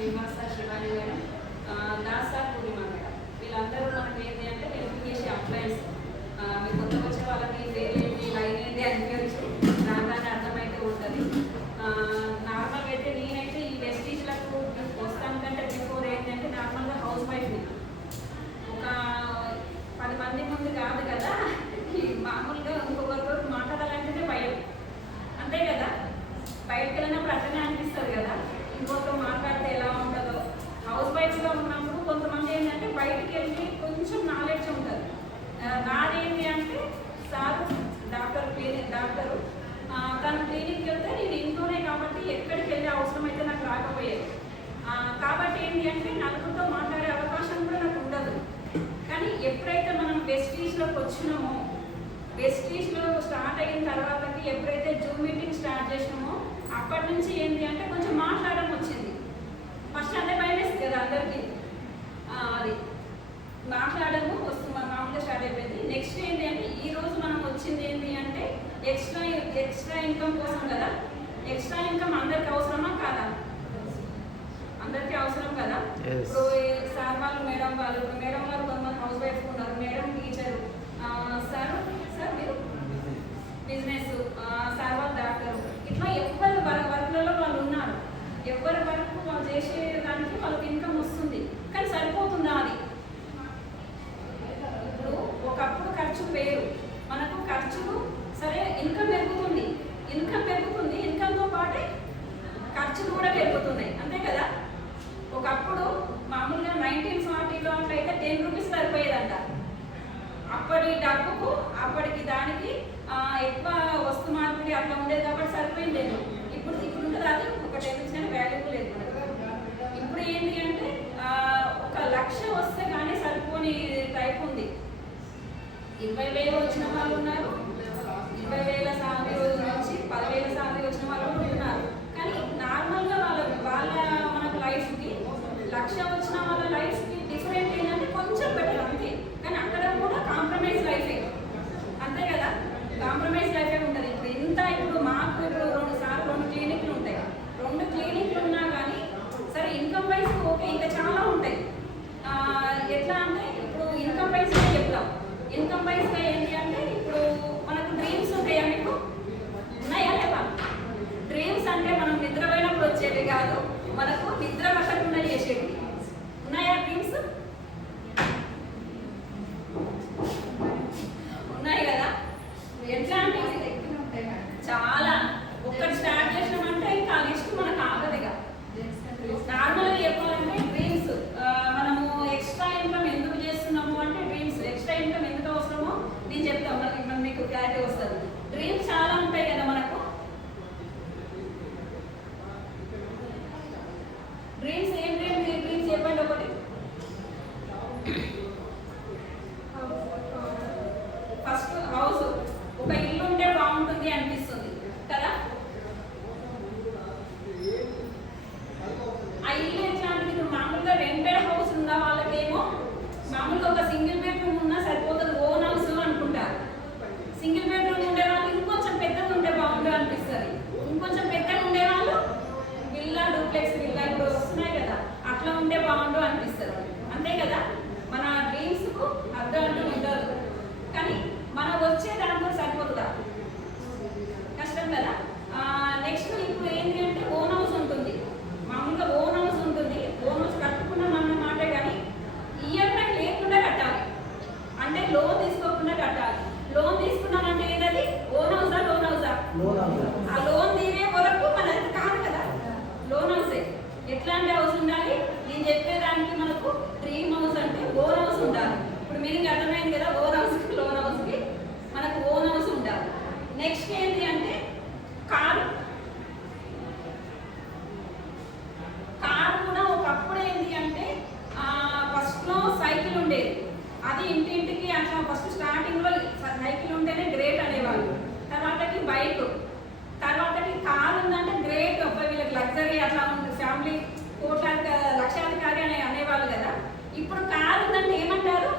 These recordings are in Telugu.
శ్రీనివాస శివాని మేడం, దాసా పూర్ణిమ మేడం, వీళ్ళందరూ మనకి ఏంటి అంటే వెరిఫికేషన్ అప్లయన్స్. మీరు కొత్త వచ్చే వాళ్ళకి ఏంటి లైన్ ఏంటి అనిపించు రాగానే అర్థమైతే ఉంటుంది. నార్మల్గా అయితే నేనైతే ఈ వెస్టీజ్లకు వస్తాను కంటే బిఫోర్ ఏంటంటే నార్మల్గా హౌస్ వైఫ్ని ఒక 10 మంది ముందు కాదు కదా, ఈ మామూలుగా ఇంకొకరితో మాట్లాడాలంటేనే భయం, అంతే కదా. బయటకు వెళ్ళినప్పుడు అట్లనే అనిపిస్తుంది కదా, ఇంకొకరు మాట్లాడితే ఎలా ఉంటుందో. హౌస్ వైఫ్గా ఉన్నప్పుడు కొంతమంది ఏంటంటే బయటికి వెళ్ళి కొంచెం నాలెడ్జ్ ఉంటుంది. నాదేంటి అంటే సార్ డాక్టరు తన క్లినిక్కి వెళ్తే నేను ఇంట్లోనే కాబట్టి ఎక్కడికి వెళ్ళే అవసరం అయితే నాకు రాకపోయేది. కాబట్టి ఏంటి అంటే నలుగురితో మాట్లాడే అవకాశం కూడా నాకు ఉండదు. కానీ ఎప్పుడైతే మనం వెస్టీజ్లోకి వచ్చినామో, వెస్టీజ్లో స్టార్ట్ అయిన తర్వాతకి ఎప్పుడైతే జూమ్ మీటింగ్ స్టార్ట్ చేసినామో అప్పటి నుంచి ఏంటి అంటే కొంచెం మాట్లాడడం వచ్చింది. ఫస్ట్ అంటే భయం వేస్తుంది కదా అందరికీ, అది మాట్లాడము మామూలుగా స్టార్ట్ అయిపోయింది. నెక్స్ట్ ఏంటి అంటే ఈరోజు మనం వచ్చింది ఏంటి అంటే ఎక్స్ట్రా ఇన్కమ్ కోసం కదా. ఎక్స్ట్రా ఇన్కమ్ అందరికి అవసరమా కాదా? అందరికీ అవసరం కదా. ఇప్పుడు సార్ వాళ్ళు మేడం వాళ్ళు కొంతమంది హౌస్ వైఫ్ ఉన్నారు, మేడం టీచరు, సార్ మీరు బిజినెస్, సార్ వాళ్ళు డాక్టరు, ఇట్లా ఎవరి వర్క్లలో వాళ్ళు ఉన్నారు. ఎవరి వర్క్ వాళ్ళు చేసేదానికి వాళ్ళకి ఇన్కమ్ వస్తుంది. కానీ సరిపోతుందా అది? ఇప్పుడు ఒకప్పుడు ఖర్చు వేరు, మనకు ఖర్చులు సరే ఇన్కమ్ పెరుగుతుంది, ఇన్కమ్తో పాటే ఖర్చులు కూడా పెరుగుతున్నాయి, అంతే కదా. ఒకప్పుడు మామూలుగా 1940లో అట్లయితే 10 రూపీస్ సరిపోయేదంట. అప్పటి డబ్బుకు అప్పటికి దానికి ఎక్కువ వస్తు మార్పిడి అట్లా ఉండేది కాబట్టి సరిపోయింది. ఇప్పుడు ఉంటుంది అది ఒక 10 రూపీస్ వాల్యూ లేదు మనకు. ఇప్పుడు ఏంటి అంటే 1 లక్ష వస్తే కానీ సరిపోని టైప్ ఉంది. 20,000 వచ్చిన వాళ్ళు ఉన్నారు, 20,000 శాలరీ నుంచి 10,000 శాలరీ వచ్చిన వాళ్ళు ఉన్నారు. కానీ నార్మల్గా వాళ్ళ మనకు లైఫ్కి 1 లక్ష వచ్చిన వాళ్ళ లైఫ్కి డిఫరెంట్ ఏంటంటే కొంచెం బెటర్ అంతే. కానీ అక్కడ కూడా కాంప్రమైజ్ లైఫే, అంతే కదా. కాంప్రమైజ్ లైఫే ఉంటుంది. ఇప్పుడు మాకు 2 క్లినిక్లు ఉంటాయి. 2 క్లినిక్లు ఉన్నా కానీ సరే ఇన్కమ్ వైజ్ ఓకే, ఇంకా చాలా ఉంటాయి. ఎట్లా అంటే ఇప్పుడు ఇన్కమ్ వైజ్గా చెప్తాం. ఇన్కమ్ వైజ్గా ఏంటి అంటే ఇప్పుడు మనకు డ్రీమ్స్ ఉంటాయా? మీకు ఉన్నాయా లేవా? డ్రీమ్స్ అంటే మనం నిద్రపోయినప్పుడు వచ్చేవి కాదు, మనకు నిద్ర పట్టకుండా చేసేవి. ఉన్నాయా డ్రీమ్స్? ఉన్నాయి కదా. ఎట్లా అంటే చాలా ఒక్కటి స్టార్ట్ చేసినామంటే ఇంకా లిస్ట్ మనకు ఆగదుగా. నార్మల్గా చెప్పాలంటే డ్రీమ్స్ మనము ఎక్స్ట్రా ఇన్కమ్ ఎందుకు చేస్తున్నాము అంటే డ్రీమ్స్ ఎక్స్ట్రా ఇన్కమ్ ఎందుకు అవసరమో నేను చెప్తాను, మనకి మీకు క్లారిటీ వస్తుంది. డ్రీమ్స్ చాలా ఉంటాయి కదా మనకు. డ్రీమ్స్ ఏం డ్రీమ్స్ చెప్పండి ఒకటి. ఫస్ట్ హౌస్, ఒక ఇల్లు ఉంటే బాగుంటుంది అనిపిస్తుంది కదా. ఆ ఇల్లు ఎట్లాంటిది? ఇప్పుడు మామూలుగా రెంటెడ్ హౌస్ ఉన్న వాళ్ళకేమో మామూలుగా ఒక సింగిల్ బెడ్రూమ్ ఉన్నా సరిపోతుంది, ఓన్ హౌస్ అనుకుంటారు. సింగిల్ బెడ్రూమ్ ఉండే వాళ్ళు ఇంకొంచెం పెద్దగా ఉంటే బాగుంటుంది అనిపిస్తుంది. ఇంకొంచెం పెద్దగా ఉండే వాళ్ళు విల్లా, డూప్లెక్స్ విల్లా ఇప్పుడు వస్తున్నాయి కదా, అట్లా ఉంటే బాగుండు అనిపిస్తుంది, అంతే కదా. మన డ్రీమ్స్కు అర్థం అంటూ ఉండదు. కానీ మనం వచ్చే దాంట్లో సరిపోతుందా? కష్టం కదా. నెక్స్ట్ ఇప్పుడు ఏంటి అంటే ఓన్ హౌస్ ఉంటుంది. మామూలుగా ఓన్ హౌస్ ఉంటుంది. ఓన్ హౌస్ కట్టుకున్నాం అన్న మాటే, కానీ ఈఎంఐ లేకుండా కట్టాలి, అంటే లోన్ తీసుకోకుండా కట్టాలి. లోన్ తీసుకున్నామంటే ఏదది? ఓన్ హౌసా లోన్ హౌసా? ఆ లోన్ తీరే వరకు మనది కాదు కదా, లోన్ హౌసే. ఎట్లాంటి హౌస్ ఉండాలి? నేను చెప్పేదానికి మనకు డ్రీమ్ హౌస్ అంటే ఓన్ హౌస్ ఉండాలి. ఇప్పుడు మీనింగ్ అర్థమైంది కదా. ఓన్ హౌస్కి లోన్ హౌస్కి మనకు ఓన్ హౌస్ ఉండాలి. నెక్స్ట్ ఏంటి అంటే కారు. కారు కూడా ఒకప్పుడు ఏంటి అంటే ఫస్ట్లో సైకిల్ ఉండేది. అది ఇంటింటికి అట్లా ఫస్ట్ స్టార్టింగ్లో సైకిల్ ఉంటేనే గ్రేట్ అనేవాళ్ళు. తర్వాతకి బైక్, తర్వాతకి కారు ఉందంటే గ్రేట్, అబ్బాయి వీళ్ళకి లగ్జరీ అట్లా ఉంది, ఫ్యామిలీ లక్షాధికారి అనేవాళ్ళు కదా. ఇప్పుడు కారు ఉందంటే ఏమంటారు?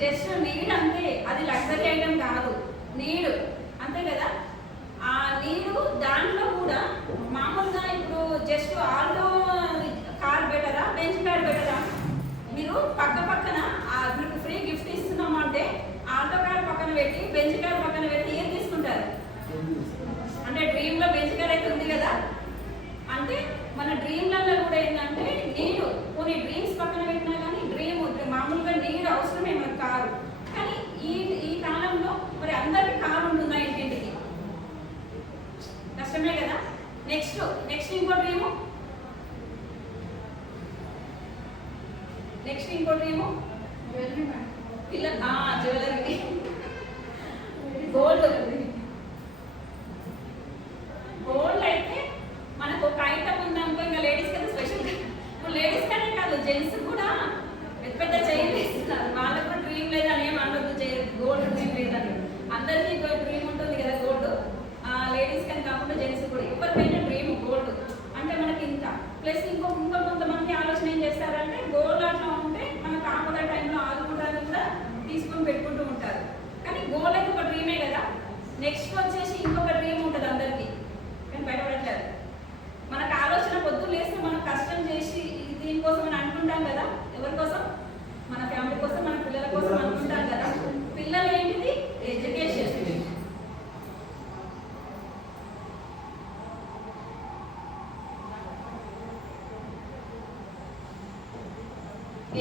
జస్ట్ నీడ్ అంతే, అది లగ్జరీ ఐటమ్ కాదు, నీడ్, అంతే కదా. ఆ నీడు దాంట్లో కూడా మామూలుగా ఇప్పుడు జస్ట్ ఆల్టో బెంచ్ కార్ పెట్టరా? మీరు పక్క పక్కన మీకు ఫ్రీ గిఫ్ట్ ఇస్తున్నాము అంటే ఆటో కార్ పక్కన పెట్టి బెంచ్ కార్ పక్కన పెట్టి ఏం తీసుకుంటారు? అంటే డ్రీమ్లో బెంచ్ కార్ అయితే ఉంది కదా, అంటే మన డ్రీమ్లలో కూడా ఏంటంటే నీడు కొన్ని డ్రీమ్స్ పక్కన పెట్టినా కానీ డ్రీమ్ మామూలుగా నీడు అవసరమే మనకు కారు. కానీ ఈ కాలంలో మరి అందరికీ కారు ఉంటుందా ఇంటింటికి? కష్టమే కదా. నెక్స్ట్ ఇంకో డ్రీము, జ్యువెలరీ, గోల్డ్ అయితే మనకు ఒక ఐటమ్ ఉందనుకో, ఇంకా లేడీస్ కదా స్పెషల్. ఇప్పుడు లేడీస్ కానీ కాదు, జెంట్స్ కూడా పెద్ద పెద్ద చైన్లు ఇస్తున్నారు. వాళ్ళకు కూడా డ్రీమ్ లేదని ఏం అనొద్దు, గోల్డ్ డ్రీమ్ లేదని. అందరికీ డ్రీమ్ ఉంటుంది కదా గోల్డ్. లేడీస్ కానీ కాకుండా జెంట్స్ కూడా ఎవరికైనా డ్రీమ్ గోల్డ్ అంటే మనకి ఇంత. ప్లస్ ఇంకో కొంతమంది ఆలోచన ఏం చేస్తారంటే గోల్డ్ అట్లా ఉంటే మనకు ఆపద టైంలో ఆదుకోవడానికి కూడా తీసుకొని పెట్టుకుంటూ ఉంటారు. కానీ గోల్డ్ అయితే ఒక డ్రీమే కదా. నెక్స్ట్ వచ్చేసి ఇంకొక డ్రీమ్ ఉంటుంది అందరికీ, కానీ బయటపడట్లేదు. మనకు ఆలోచన పొద్దు లేస్తే మనం కష్టం చేసి దీనికోసం అని అనుకుంటాం కదా. ఎవరి కోసం? మన ఫ్యామిలీ కోసం, మన పిల్లల కోసం అనుకుంటాం కదా. పిల్లలు ఏంటిది? ఎడ్యుకేషన్.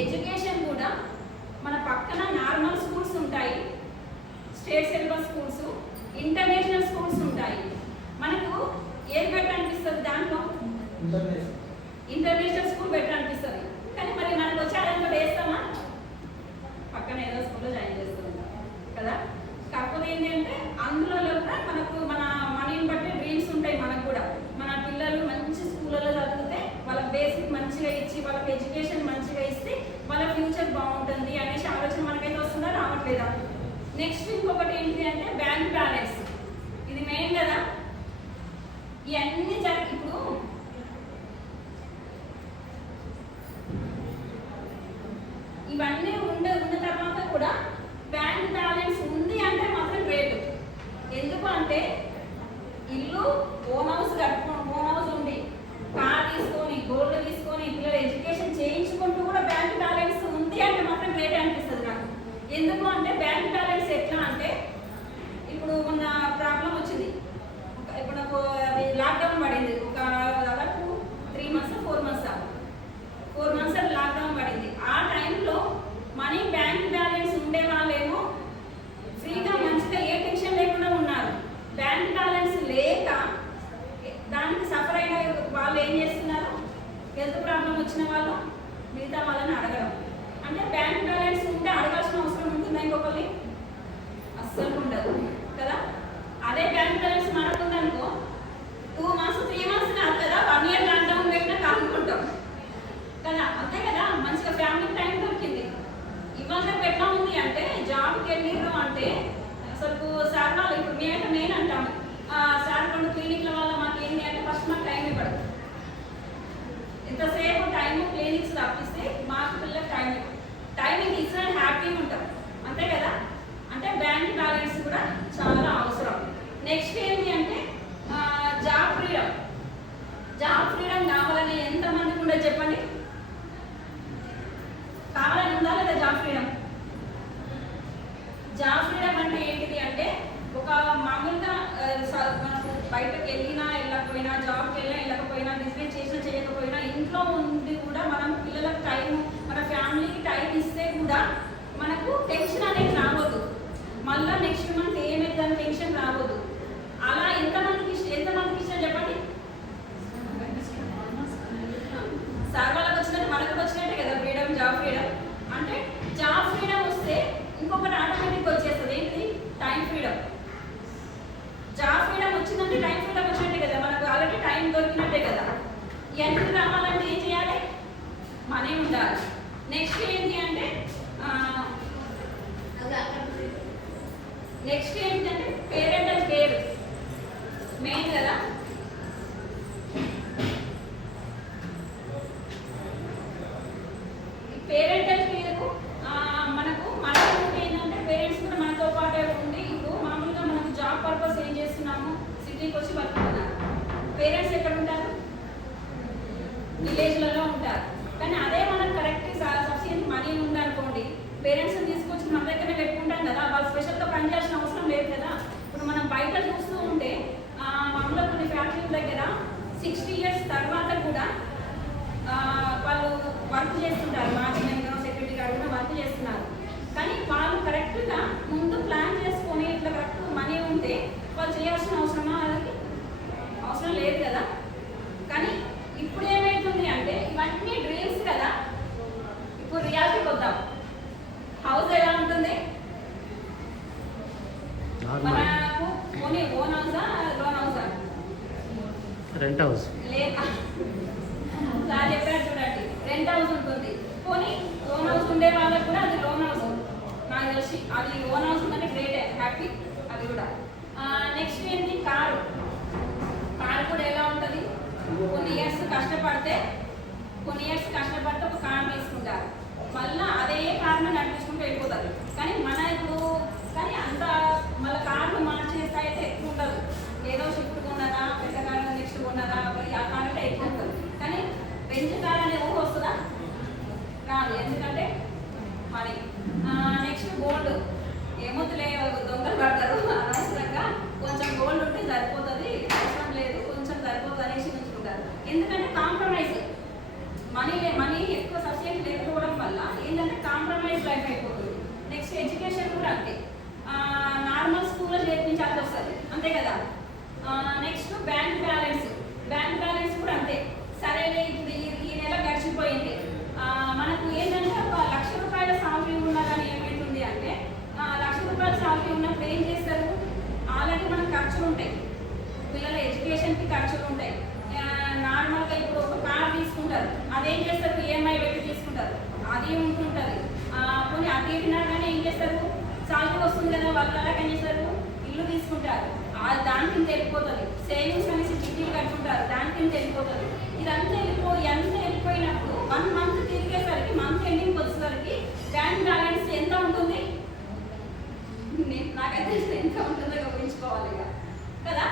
ఎడ్యుకేషన్ కూడా మన పక్కన నార్మల్ స్కూల్స్ ఉంటాయి, state syllabus schools, international schools ఉంటాయి. మనకు ఏది బెటర్ అనిపిస్తుంది? దాంట్లో ఇంటర్నేషనల్ స్కూల్ బెటర్ అనిపిస్తుంది. కానీ మరి మనకు వచ్చే ఆదాయంలో వేస్తామా? పక్కన ఏదో స్కూల్లో జాయిన్ చేస్తుంది కదా. కాకపోతే ఏంటి అంటే అందులో కూడా మనకు మన మనీని బట్టి డ్రీమ్స్ ఉంటాయి. మనకు కూడా మన పిల్లలు మంచి స్కూళ్ళలో చదివితే వాళ్ళకి బేసిక్ మంచిగా ఇచ్చి వాళ్ళకి ఎడ్యుకేషన్ మంచిగా ఇస్తే వాళ్ళ ఫ్యూచర్ బాగుంటుంది అనేసి ఆలోచన మనకైతే వస్తుందా? రావట్లేదా? నెక్స్ట్ ఇంకొకటి ఏంటి అంటే బ్యాంక్ బ్యాలెన్స్. ఇది మెయిన్ కదా. ఇవన్నీ ఇప్పుడు ఇవన్నీ ఉన్న తర్వాత కూడా బ్యాంక్ బ్యాలెన్స్ ఉంది అంటే మాత్రం గ్రేట్. ఎందుకు అంటే ఇల్లు ఓన్ హౌస్ ఉండి కార్ తీసుకొని గోల్డ్ తీసుకొని పిల్లలు ఎడ్యుకేషన్ చేయించుకుంటూ కూడా బ్యాంక్ బ్యాలెన్స్ ఉంది అంటే మాత్రం గ్రేట్ అనిపిస్తుంది నాకు. ఎందుకు అంటే బ్యాంక్ బ్యాలెన్స్ ఎట్లా అంటే ఇప్పుడు మొన్న ప్రాబ్లం వచ్చింది. ఇప్పుడు నాకు అది లాక్డౌన్ పడింది. ఒక దాదాపు 3 months 4 months లాక్డౌన్ పడింది. ఆ టైంలో మనీ బ్యాంక్ బ్యాలెన్స్ ఉండే వాళ్ళేమో ఫ్రీగా మంచిగా ఏ టెన్షన్ లేకుండా ఉన్నారు. బ్యాంక్ బ్యాలెన్స్ లేక దానికి సఫర్ అయిన వాళ్ళు ఏం చేస్తున్నారు? హెల్త్ ప్రాబ్లం వచ్చిన వాళ్ళు మిగతా వాళ్ళని అడగడం. అంటే బ్యాంక్ బ్యాలెన్స్ ఉంటే అడగాల్సిన అవసరం ఉంటుందా ఇంకొకరిని? అస్సలు ఉండదు కదా. అదే బ్యాంక్ బ్యాలెన్స్ మనకు ఉందనుకో 2 months 3 months కాదు కదా, 1 year లాక్డౌన్ పెట్టినా కానుకుంటాం కదా. అంతే కదా, మంచిగా ఫ్యామిలీ టైం దొరికింది. ఇవాళ ఎట్లా ఉంది అంటే జాబ్కి వెళ్ళిర్రు అంటే అసలు సార్ వాళ్ళు ఇప్పుడు మేమైతే మెయిన్ అంటాము, సార్ కొన్ని క్లినిక్ల వల్ల మాకు ఏంటి అంటే ఫస్ట్ మాకు టైం ఇవ్వడు. ఎంతసేపు టైం క్లినిక్స్ తప్పిస్తే మాకు పిల్లలకు టైమింగ్ ఇచ్చిన హ్యాపీగా ఉంటాం. అంతే కదా. అంటే బ్యాంక్ బ్యాలెన్స్ కూడా చాలా అవసరం. నెక్స్ట్ ఏంటి అంటే జాబ్ ఫ్రీడమ్ కావాలని ఎంతమందికి ఉండదు చెప్పండి? కావాలని ఉందా లేదా జాబ్ ఫ్రీడమ్? జాబ్ ఫ్రీడమ్ అంటే ఏంటిది అంటే ఒక మామూలుగా మనకు బయటకు వెళ్ళకపోయినా జాబ్కి వెళ్ళకపోయినా బిజినెస్ చేసినా చేయకపోయినా ఇంట్లో ఉండి కూడా మనం పిల్లలకు టైం మన ఫ్యామిలీకి టైం ఇస్తే కూడా మనకు టెన్షన్ అనేది రావద్దు. మళ్ళీ నెక్స్ట్ మంత్ ఏమైందని టెన్షన్ రావద్దు. అలా ఎంతమందికి ఇష్టం చెప్పండి? సార్ వాళ్ళకి వచ్చినట్టు మనకు వచ్చినట్టే కదా ఫ్రీడమ్, జాబ్ ఫ్రీడమ్. అంటే జాబ్ ఫ్రీడమ్ వస్తే ఇంకొకటి ఆటోమేటిక్గా వచ్చేస్తుంది. ఏంటిది? Time freedom. జాబ్ ఫ్రీడమ్ వచ్చిందంటే టైం ఫ్రీడమ్ వచ్చినట్టే కదా, మనకు ఆల్రెడీ టైం దొరికినట్టే కదా. ఇవన్నీ రావాలంటే ఏం చేయాలి? మనీ ఉండాలి. నెక్స్ట్ ఏంటి అంటే పేరెంటల్ కేర్ మెయిన్ కదా. పేరెంటల్ కేర్ మనకు ఏంటంటే పేరెంట్స్ కూడా మనతో పాటే ఉండి ఇప్పుడు మామూలుగా మనకు జాబ్ పర్పస్ ఏం చేస్తున్నాము, సిటీకి వచ్చి బతుకుతున్నారు. పేరెంట్స్ ఎక్కడ ఉంటారు? విలేజ్లలో ఉంటారు. కానీ అదే వర్క్ చేస్తుంటారు, మార్కెటింగ్ సెక్యూరిటీ గార్డ్ కూడా వర్క్ చేస్తున్నారు. కానీ వాళ్ళు కరెక్ట్గా ముందు ప్లాన్ చేసుకొని ఇట్లా కరెక్ట్ మనీ ఉంటే వాళ్ళు చేయాల్సిన అవసరమా? వాళ్ళకి అవసరం లేదు కదా. కానీ ఇప్పుడు ఏమవుతుంది అంటే ఇవన్నీ డ్రీమ్స్ కదా. ఇప్పుడు రియాలిటీకి వద్దాం. హౌస్ ఎలా ఉంటుంది మనకు? పోనీ ఓన్ హౌసా లోన్ హౌసా? రెంట్ హౌస్ లేదా సార్ చెప్పారు చూడండి, రెంట్ హౌస్ ఉంటుంది. పోనీ లోన్ హౌస్ ఉండే వాళ్ళకి కూడా అది లోన్ హౌస్ నాకు తెలిసి. అది లోన్ హౌస్ ఉందంటే గ్రేట్, హ్యాపీ అది కూడా. నెక్స్ట్ ఏంటి? కారు. కారు కూడా ఎలా ఉంటుంది? కొన్ని ఇయర్స్ కష్టపడితే ఒక కారు తీసుకుంటారు, మళ్ళీ అదే కార్ను నడిపించుకుంటూ వెళ్ళిపోతారు. కానీ మన ఇప్పుడు కానీ అంత మళ్ళీ కార్లు మార్చే స్థాయి అయితే ఎక్కువ ఉండదు. ఏదో షిఫ్ట్ కొన్నారా, పెద్ద కారు నెక్స్ట్ కొన్నారా, ఆ కార్ అంటే ఎక్కువ ఉంటుంది. కానీ బెంచ్ కార్ అనే ఊరు వస్తుందా? రాదు. ఎందుకంటే మరి నెక్స్ట్ గోల్డ్. ఏమొద్దులే దొంగలు పడతారు అనవసరంగా, కొంచెం గోల్డ్ ఉంటే సరిపోతుంది, అవసరం లేదు కొంచెం సరిపోతుంది అనేసి ఉంచుకుంటారు. ఎందుకంటే కాంప్రమైజ్ మనీ ఎక్కువ సబ్సిడీ లేకపోవడం వల్ల ఏంటంటే కాంప్రమైజ్ లైఫ్ అయిపోతుంది. నెక్స్ట్ ఎడ్యుకేషన్ కూడా అంతే, నార్మల్ స్కూల్లో చేర్పించాల్సి వస్తుంది, అంతే కదా. నెక్స్ట్ బ్యాంక్ బ్యాలెన్స్ కూడా అంతే. సరేలే ఇప్పుడు ఈ నెల గడిచిపోయింది, మనకు ఏంటంటే ఒక ₹1,00,000 సాలరీ ఉన్నా కానీ ఏమవుతుంది అంటే ₹1,00,000 సాలరీ ఉన్నప్పుడు ఏం చేస్తారు? ఆల్రెడీ మనకు ఖర్చులు ఉంటాయి, పిల్లల ఎడ్యుకేషన్కి ఖర్చులు ఉంటాయి. నార్మల్గా ఇప్పుడు ఒక కార్ తీసుకుంటారు, అదేం చేస్తారు? ఈఎంఐ పెట్టి తీసుకుంటారు, అది ఉంటుంటుంది. కొన్ని అది కానీ ఏం చేస్తారు? సాలరీ వస్తుంది కదా, వాళ్ళు అలాగేం చేస్తారు? ఇల్లు తీసుకుంటారు, దానికి వెళ్ళిపోతుంది. సేవింగ్స్ అనేసి చిట్టీలు కట్టుకుంటారు, దానికి వెళ్ళిపోతుంది. ఇదంతా వెళ్ళిపోయినప్పుడు 1 మంత్ తిరిగేసరికి, మంత్ ఎండింగ్ వచ్చేసరికి బ్యాంక్ బ్యాలెన్స్ ఎంత ఉంటుంది? నాకైతే ఎంత ఉంటుందో ఊహించుకోవాలి కదా.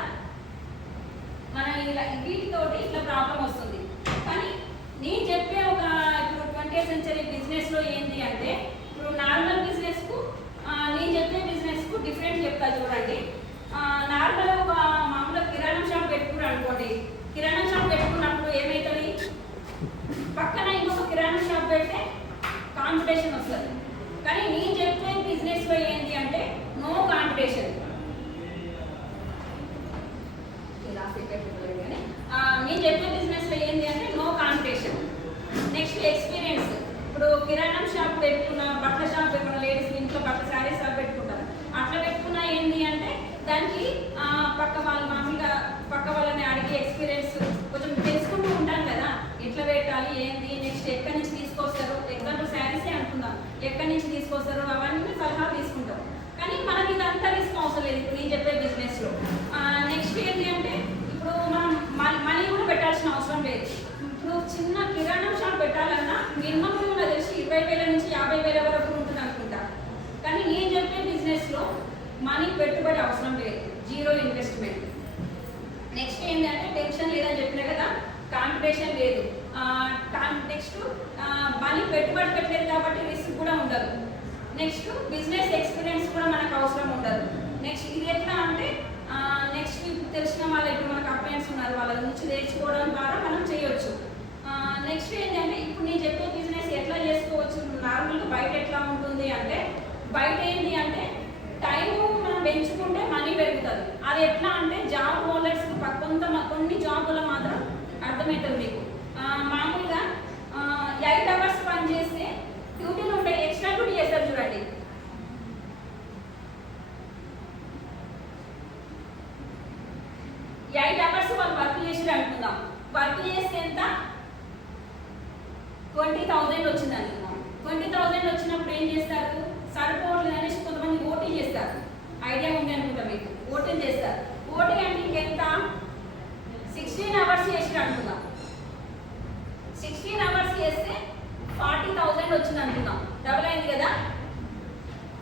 మనం ఇలా వీటితోటి ఇట్లా ప్రాబ్లం వస్తుంది. కానీ నేను చెప్పే ఒక ఇప్పుడు 20th century బిజినెస్లో ఏంటి అంటే, ఇప్పుడు నార్మల్ బిజినెస్కు నేను చెప్పే బిజినెస్కు డిఫరెంట్ చెప్తా చూడండి. నార్మల్ ఒక మామూలుగా కిరాణా షాప్ పెట్టుకున్నాను అనుకోండి, కిరాణా షాప్ పెట్టుకున్నప్పుడు ఏమవుతుంది? పక్కన ఇంకొక కిరాణా షాప్ పెడితే కాంపిటీషన్ వస్తుంది. కానీ నేను చెప్పే బిజినెస్లో ఏంటి అంటే నో కాంపిటీషన్. నేను చెప్పే బిజినెస్లో ఏంటి అంటే నో కాంపిటీషన్. Next experience. ఇప్పుడు కిరాణా షాప్ పెట్టుకున్న, బట్టల షాప్ పెట్టుకున్న, లేడీస్ ఇంట్లో బట్టల శారీస్ షాప్ పెట్టుకుంటారు, అట్లా పెట్టుకున్నా ఏంటి అంటే దానికి పక్క వాళ్ళని అడిగి ఎక్స్పీరియన్స్ కొంచెం తెలుసుకుంటూ ఉంటాం కదా, ఎట్లా పెట్టాలి ఏంటి, నెక్స్ట్ ఎక్కడి నుంచి తీసుకొస్తారు. ఎగ్జాంపుల్ శారీసే అనుకుందాం, ఎక్కడి నుంచి తీసుకొస్తారు అవన్నీ సలహా తీసుకుంటాం. కానీ మనకి ఇదంతా రిస్క్ అవసరం లేదు ఇప్పుడు నేను చెప్పే బిజినెస్లో. నెక్స్ట్ ఏంటి అంటే ఇప్పుడు మనం మనీ కూడా పెట్టాల్సిన అవసరం లేదు. ఇప్పుడు చిన్న కిరాణా షాప్ పెట్టాలన్నా మినిమం కూడా తెలిసి 20,000 నుంచి 50,000 వరకు ఉంటుంది అనుకుంటా. కానీ నేను చెప్పే బిజినెస్లో మనీ పెట్టుబడి అవసరం లేదు, జీరో ఇన్వెస్ట్మెంట్. నెక్స్ట్ ఏంటంటే టెన్షన్ లేదని చెప్పినా కదా, కాంపిటీషన్ లేదు. నెక్స్ట్ మనీ పెట్టుబడి పెట్టలేదు కాబట్టి రిస్క్ కూడా ఉండదు. నెక్స్ట్ బిజినెస్ ఎక్స్పీరియన్స్ కూడా మనకు అవసరం ఉండదు. నెక్స్ట్ ఇది ఎట్లా అంటే నెక్స్ట్ తెలిసిన వాళ్ళు ఇప్పుడు మనకు అప్లయన్స్ ఉన్నారు, వాళ్ళ నుంచి నేర్చుకోవడం ద్వారా మనం చేయొచ్చు. నెక్స్ట్ ఏంటంటే ఇప్పుడు నేను చెప్పే బిజినెస్ ఎట్లా చేసుకోవచ్చు? నార్మల్గా బయట ఎట్లా ఉంటుంది అంటే, బయట ఏంటి అంటే టైం మనం పెంచుకుంటే మనీ పెరుగుతుంది. అది ఎట్లా అంటే జాబ్ హోల్డర్స్ కొన్ని జాబుల్లో మాత్రం అర్థమవుతుంది మీకు. మామూలుగా 8 hours పని చేస్తే డ్యూటీలు ఉంటాయి, ఎక్స్ట్రా డ్యూటీ చేస్తారు చూడండి. ఎయిట్ అవర్స్ వాళ్ళు వర్క్ చేసి అనుకుందాం, వర్క్ చేస్తే ఎంత? 20,000 వచ్చింది అనుకుందాం. 20,000 వచ్చినప్పుడు ఏం చేస్తారు? సరిపోవట్లేదు అనేసి కొంతమంది ఓటీ చేస్తారు. ఐడియా ఉంది అనుకుంటా మీకు, ఓటీ చేస్తారు. ఓటీ అంటే ఇంకెంత? 16 hours చేసి అనుకుందాం. 16 hours చేస్తే 40,000 వచ్చింది అనుకుందాం, డబుల్ అయింది కదా,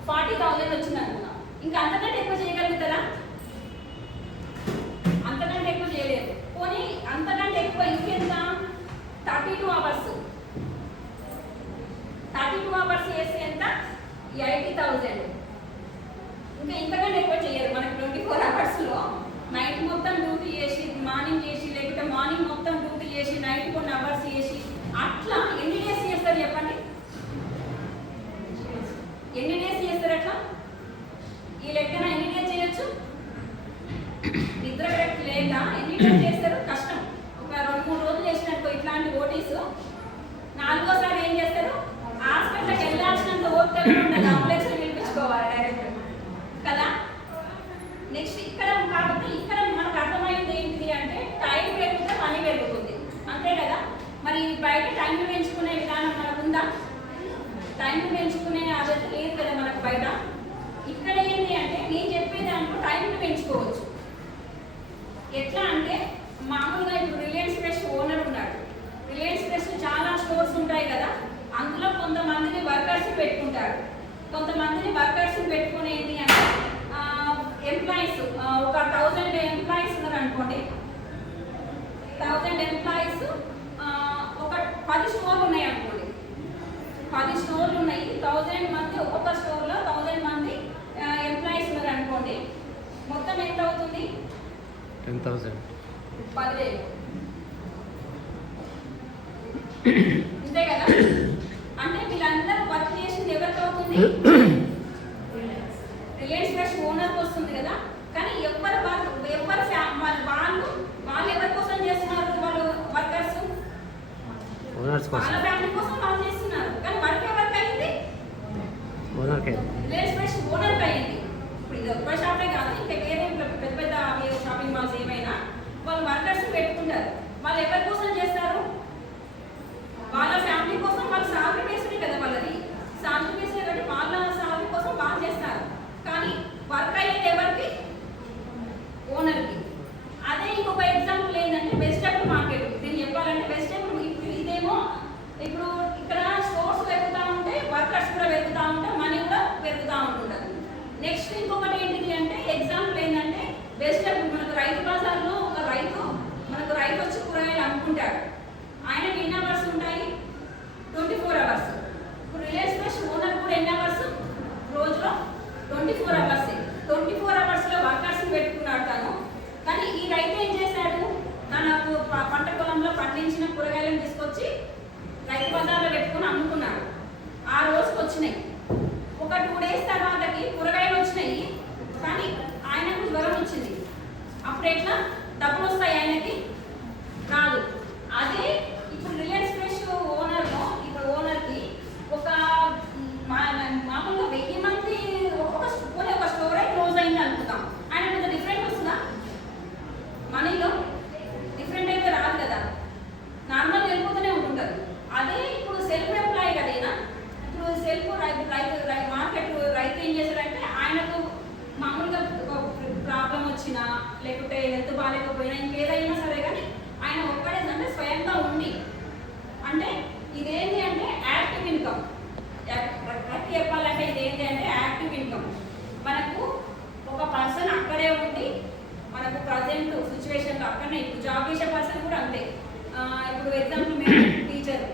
40,000 వచ్చింది అనుకుందాం. ఇంకా అంతకంటే ఎక్కువ చేయగలుగుతారా? అంతకంటే ఎక్కువ చేయలేరు. పోనీ అంతకంటే ఎక్కువ ఇంకెంత? 32 hours. 32 hours చేస్తే ఎంత? 80,000. ఇంకా ఇంతకంటే ఎక్కువ చేయరు. మనకి 24 hours నైట్ మొత్తం డ్యూటీ చేసి, మార్నింగ్ చేసి, లేకపోతే మార్నింగ్ మొత్తం డ్యూటీ చేసి, నైట్ కొన్ని అవర్స్ చేసి, అట్లా ఎన్ని డేస్ హాస్పిటల్ ఉండదు, అంబులెన్స్ పిలిపించుకోవాలి డైరెక్ట్ కదా. నెక్స్ట్ ఇక్కడ కాబట్టి ఇక్కడ మనకు అర్థమైంది ఏంటిది అంటే టైం పెరిగితే మనీ పెరుగుతుంది, అంతే కదా. మరి బయట టైం పెంచుకునే విధానం మనకు ఉందా? టైం పెంచుకునే అదైతే లేదు కదా మనకు బయట. ఇక్కడ ఏంటి అంటే నేను చెప్పే దాంట్లో టైంని పెంచుకోవచ్చు. ఎట్లా అంటే మామూలుగా ఇప్పుడు రిలయన్స్ ఫ్రెష్ ఓనర్ ఉన్నాడు, రిలయన్స్ ఫ్రెష్ చాలా స్టోర్స్ ఉంటాయి కదా, అందులో కొంతమందిని వర్కర్స్ పెట్టుకుంటారు. కొంతమందిని వర్కర్స్ పెట్టుకుని ఏంటి అంటే ఎంప్లాయీస్ ఒక 1000 ఎంప్లాయీస్ ఉన్నారు అనుకోండి, 1000 ఎంప్లాయీస్ ఒక 10 స్టోర్లు ఉన్నాయి అనుకోండి, 10 స్టోర్లు ఉన్నాయి, 1000 మంది ఒక్కొక్క స్టోర్లో 1000 మంది ఎంప్లాయీస్ ఉన్నారు అనుకోండి, మొత్తం ఎంత అవుతుంది? 10,000. 10,000 అంతే కదా. అంటే వీళ్ళందరూ వర్క్ చేసింది ఎవరికి అవుతుంది? రిలయన్స్ ఫ్రెష్ ఓనర్కి వస్తుంది కదా. కానీ ఎవరు వాళ్ళు ఎవరి కోసం చేస్తున్నారు? వాళ్ళు వర్కర్స్ వాళ్ళ ఫ్యామిలీ కోసం వాళ్ళు చేస్తున్నారు. కానీ వర్క్ ఎవరికి అయింది? రిలయన్స్ ఫ్రెష్ ఓనర్కి అయింది. ఇప్పుడు ఇది ఒక్క షాపే కాదు, ఇంకా వేరే పెద్ద పెద్ద షాపింగ్ మాల్స్ ఏమైనా వాళ్ళు వర్కర్స్ పెట్టుకుంటారు. వాళ్ళు ఎవరి కోసం చేస్తారు? వాళ్ళ ఫ్యామిలీ కోసం. వాళ్ళు సాలరీ బేస్డ్ కదా, వాళ్ళది సాలరీ బేస్డ్ కాబట్టి వాళ్ళ సాలరీ కోసం వాళ్ళు చేస్తారు. కానీ వర్క్ అయ్యేది ఎవరికి? ఓనర్కి. అదే ఇంకొక ఎగ్జాంపుల్ ఏంటంటే వెజిటబుల్ మార్కెట్. నేను చెప్పాలంటే వెజిటబుల్ ఇప్పుడు ఇదేమో ఇప్పుడు ఇక్కడ స్టోర్స్ పెరుగుతూ ఉంటే వర్కర్స్ కూడా పెరుగుతూ ఉంటే మనీ కూడా పెరుగుతూ ఉంటుంటుంది. నెక్స్ట్ ఇంకొకటి ఏంటిది అంటే ఎగ్జాంపుల్ ఏంటంటే వెజిటబుల్ మనకు రైతు బజార్లో ఒక రైతు వచ్చి కూరగాయలు అమ్ముకుంటాడు. ఆయనకి ఎన్ని అవర్స్ ఉంటాయి? 24 అవర్స్. ఇప్పుడు రిలయన్స్ ఫ్రెష్ ఓనర్ కూడా ఎన్ని అవర్స్? రోజులో 24 అవర్స్. 24 అవర్స్లో వర్కర్స్ పెట్టుకున్నాడు తను. కానీ ఈ రైతు ఏం చేశాడు? తనకు పంట పొలంలో పండించిన కూరగాయలను తీసుకొచ్చి రైతు బజార్లో పెట్టుకుని అమ్ముకున్నాడు. ఆ రోజుకి వచ్చినాయి. ఒక 2 డేస్ తర్వాతకి కూరగాయలు వచ్చినాయి, కానీ ఆయనకు జ్వరం వచ్చింది. అప్పుడు ఎట్లా డబ్బులు వస్తాయి? ఆయనకి రాదు. అదే ఇప్పుడు రిలయన్స్ ఫ్రెష్ ఓనర్లో ఇప్పుడు ఓనర్కి ఒక మామూలుగా 1000 మంది ఒక స్టోరే క్లోజ్ అయింది అనుకుంటాం, ఆయన కొంచెం డిఫరెంట్ వస్తుందా? మనీలో డిఫరెంట్ అయితే రాదు కదా, నార్మల్ వెళ్ళిపోతూనే ఉంటుంటారు. అదే ఇప్పుడు సెల్ఫ్ ఎంప్లాయీ కదేనా. ఇప్పుడు సెల్ఫ్ మార్కెట్ రైతు ఏం చేశారంటే ఆయనకు మామూలుగా ప్రాబ్లం వచ్చినా లేకుంటే హెల్త్ బాగాలేకపోయినా ఇంకేదైనా సరే కానీ ఆయన ఒక్కడే అంటే స్వయంగా ఉండి అంటే ఇదేంటి అంటే యాక్టివ్ ఇన్కమ్. కరెక్ట్ చెప్పాలంటే ఇదేంటి అంటే యాక్టివ్ ఇన్కమ్. మనకు ఒక పర్సన్ అక్కడే ఉండి మనకు ప్రజెంట్ సిచ్యువేషన్లో అక్కడనే ఇప్పుడు జాబ్ చేసే పర్సన్ కూడా అంతే. ఇప్పుడు ఎగ్జాంపుల్ మేము టీచర్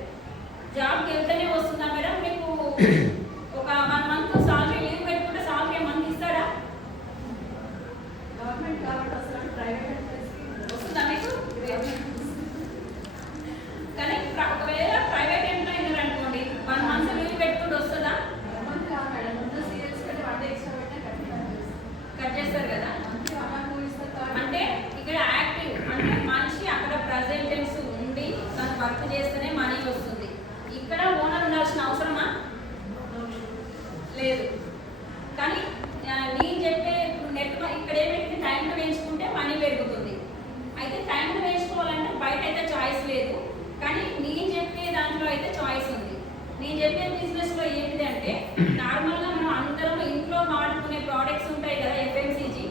జాబ్కి వెళ్తేనే వస్తుందా మేడం మీకు ఒక 1 మంత్ సాలరీ లీవ్ పెట్టుకుంటే సాలరీ మంత్ ఇస్తాడా? గవర్నమెంట్ కాబట్టి వస్తుందా? ప్రైవేట్ వస్తుందా మీకు? కానీ ఒకవేళ ప్రైవేట్ ఎంప్లాయీ అనుకోండి 1 మంత్ లీవ్ పెట్టుకుంటూ వస్తుందా? కట్ చేస్తారు కదా. అంటే ఇక్కడ యాక్టివ్ అంటే మనిషి అక్కడ ప్రజెంటెన్స్ ఉండి తను వర్క్ చేస్తేనే మనీ వస్తుంది. ఇక్కడ ఓనర్ ఉండాల్సిన అవసరమా? లేదు. కానీ నేను చెప్పే నెట్ ఇక్కడ ఏమైతే టైంను పెంచుకుంటే మనీ పెరుగుతుంది. అయితే టైంను పెంచుకోవాలంటే బయట అయితే చాయిస్ లేదు, కానీ నేను చెప్పే దాంట్లో అయితే చాయిస్ ఉంది. నేను చెప్పే బిజినెస్లో ఏంటిది అంటే నార్మల్గా మనం అందరం ఇంట్లో వాడుకునే ప్రోడక్ట్స్ ఉంటాయి కదా, ఎఫ్ఎంసీజీ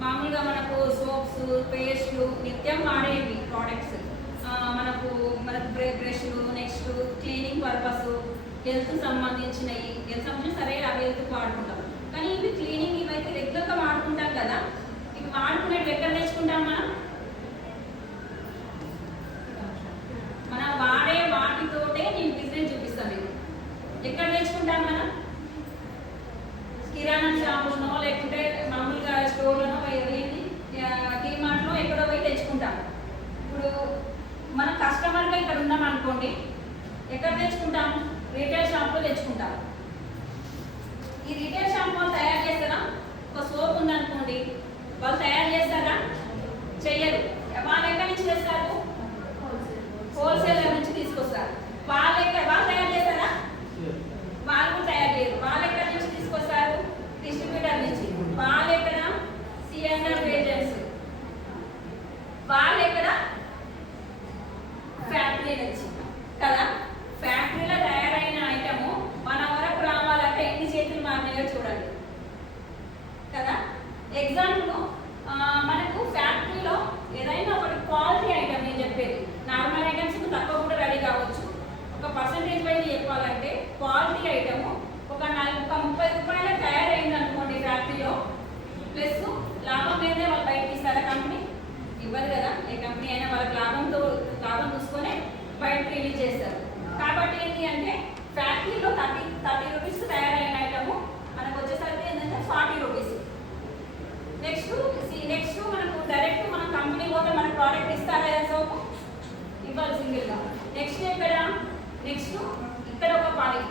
మామూలుగా మనకు సోప్స్ పేస్ట్లు నిత్యం వాడేవి ప్రోడక్ట్స్, మనకు బ్రష్లు, నెక్స్ట్ క్లీనింగ్ పర్పస్, హెల్త్ సంబంధించినవి. సరే అవి హెల్త్కి వాడుకుంటాం, కానీ ఇవి క్లీనింగ్ ఇవైతే రెగ్యులర్గా వాడుకుంటాం కదా. ఇవి వాడుకునేవి ఎక్కడ తెచ్చుకుంటాం? మనం వాడే వాటితోటే నేను బిజినెస్ చూపిస్తాను. మీకు ఎక్కడ తెచ్చుకుంటాం? మనం కిరాణా షాపులోనో లేకుంటే మామూలుగా స్టోర్లోనో డీమార్ట్లో ఎక్కడో పోయి తెచ్చుకుంటాం. ఇప్పుడు మన కస్టమర్గా ఇక్కడ ఉన్నాం అనుకోండి, ఎక్కడ తెచ్చుకుంటాం? రీటైల్ షాప్లో తెచ్చుకుంటాం. ఈ రీటైల్ షాప్ వాళ్ళు తయారు చేస్తారా? ఒక సోప్ ఉందనుకోండి, వాళ్ళు తయారు చేస్తారా? చెయ్యరు. వాళ్ళు ఎక్కడి నుంచి చేస్తారు? హోల్సేలర్ నుంచి తీసుకొస్తారు. వాళ్ళు తయారు చేస్తారా? వాళ్ళు తయారు చేయరు. నుంచి కదా. ఫ్యాక్టరీలో తయారైన ఐటము మన వరకు రావాలంటే ఎన్ని చేతులు మారినాయో చూడండి కదా. ఎగ్జాంపుల్ మనకు ఫ్యాక్టరీలో ఏదైనా ఒకటి క్వాలిటీ ఐటమ్ నేను చెప్పేది, నార్మల్ ఐటమ్స్ తక్కువ కూడా రెడీ కావచ్చు. ఒక పర్సంటేజ్ వైజ్ చెప్పాలంటే క్వాలిటీ ఐటమ్ ఒక 30 రూపాయలకు తయారైంది అనుకోండి ఫ్యాక్టరీలో, ప్లస్ లాభం మీదే వాళ్ళు బయటకి ఇస్తారా? కంపెనీ ఇవ్వదు కదా. ఏ కంపెనీ అయినా వాళ్ళకి లాభం చూసుకొని బయటకు రిలీజ్ చేస్తారు. కాబట్టి ఏంటి అంటే ఫ్యాక్టరీలో 30 రూపీస్ తయారైన ఐటమ్ మనకు వచ్చేసరికి ఏంటంటే 40 రూపీస్. నెక్స్ట్ మనకు డైరెక్ట్ మన కంపెనీ పోతే మన ప్రోడక్ట్ ఇస్తారా? సోపు ఇవ్వాలి సింగిల్గా. నెక్స్ట్ ఇక్కడ ఒక 10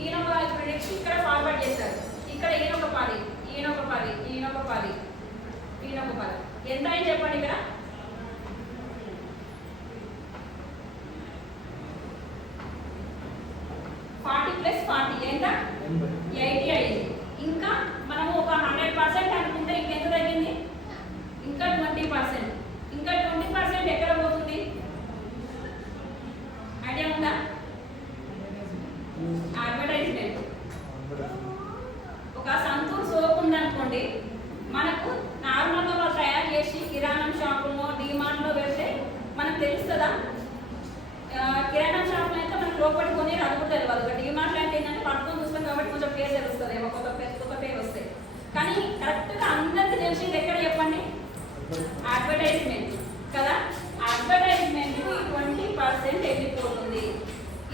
ఈయన ఇప్పుడు నెక్స్ట్ ఇక్కడ ఫార్వర్డ్ చేస్తారు. ఇక్కడ ఈయన ఒక 10 ఎంత అని చెప్పండి. ఇక్కడ 40 + 40 ఎంత? 80 అయింది. ఇంకా మనము ఒక 100% అనుకుంటే ఇంకెంత తగ్గింది? ఇంకా 20%. ఇంకా 20% ఎక్కడ పోతుంది? ఐడియా ఉందా? అడ్వర్టైజ్మెంట్. ఒక సంతూర్ సోప్ ఉందనుకోండి, మనకు నార్మల్గా వాళ్ళు తయారు చేసి కిరాణం షాపుల్లో డిమార్ట్లో పెడితే మనకు తెలుస్తుందా? కిరాణం షాపులో అయితే మనకు లోపలికి కొని అది కూడా తెలియదు. డిమార్ట్లో అంటే ఏంటంటే పట్టుకొని చూస్తాం కాబట్టి కొంచెం పేరు తెలుస్తుంది, ఏమో కొత్త పేరు వస్తాయి. కానీ కరెక్ట్గా అందరికీ తెలిసింది ఎక్కడ చెప్పండి? అడ్వర్టైజ్మెంట్ కదా. అడ్వర్టైజ్మెంట్ 20% వెళ్ళిపోతుంది.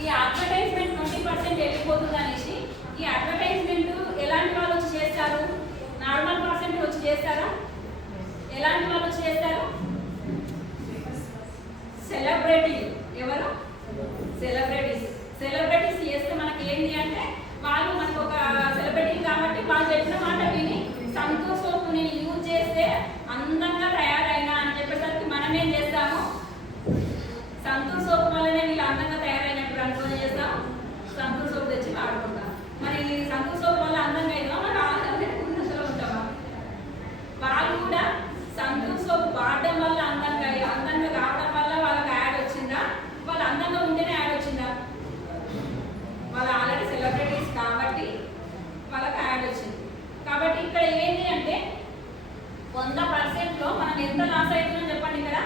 ఈ అడ్వర్టైజ్మెంట్ 20% వెళ్ళిపోతుంది అనేసి ఈ అడ్వర్టైజ్మెంట్ ఎలాంటి వాళ్ళు వచ్చి చేస్తారు? నార్మల్ పర్సెంట్ వచ్చి చేస్తారా? ఎలాంటి వాళ్ళు వచ్చి చేస్తారు? సెలబ్రిటీ. ఎవరు? సెలబ్రిటీస్ చేస్తే మనకి ఏంటి అంటే వాళ్ళు మనకు ఒక సెలబ్రిటీ కాబట్టి వాళ్ళు చెప్పిన మాట విని సంతూర్ సోప్ నేను యూజ్ చేస్తే అందంగా తయారైనా అని చెప్పేసరికి మనం ఏం చేస్తాము? సంతూర్ సోప్ వల్లనే వీళ్ళు అందంగా తయారైనట్టు అనుకోని చేస్తాం, సంతూర్ సోప్ తెచ్చి వాడుకుంటాం. మరి సంతూర్ సోప్ వల్ల అందంగా అయినా మనం అసలు ఉంటామా? వాళ్ళు కూడా సంతూర్ సోప్ వాడడం వల్ల అందంగా కావడం వల్ల వాళ్ళకి యాడ్ వచ్చిందా? వాళ్ళు అందంగా ఉంటేనే యాడ్ వచ్చిందా? వాళ్ళు ఆల్రెడీ సెలబ్రిటీస్ కాబట్టి వాళ్ళకి యాడ్ వచ్చింది. కాబట్టి ఇక్కడ ఏంటి అంటే 100%లో మనం ఎంత లాస్ అవుతుందో చెప్పండి. ఇక్కడ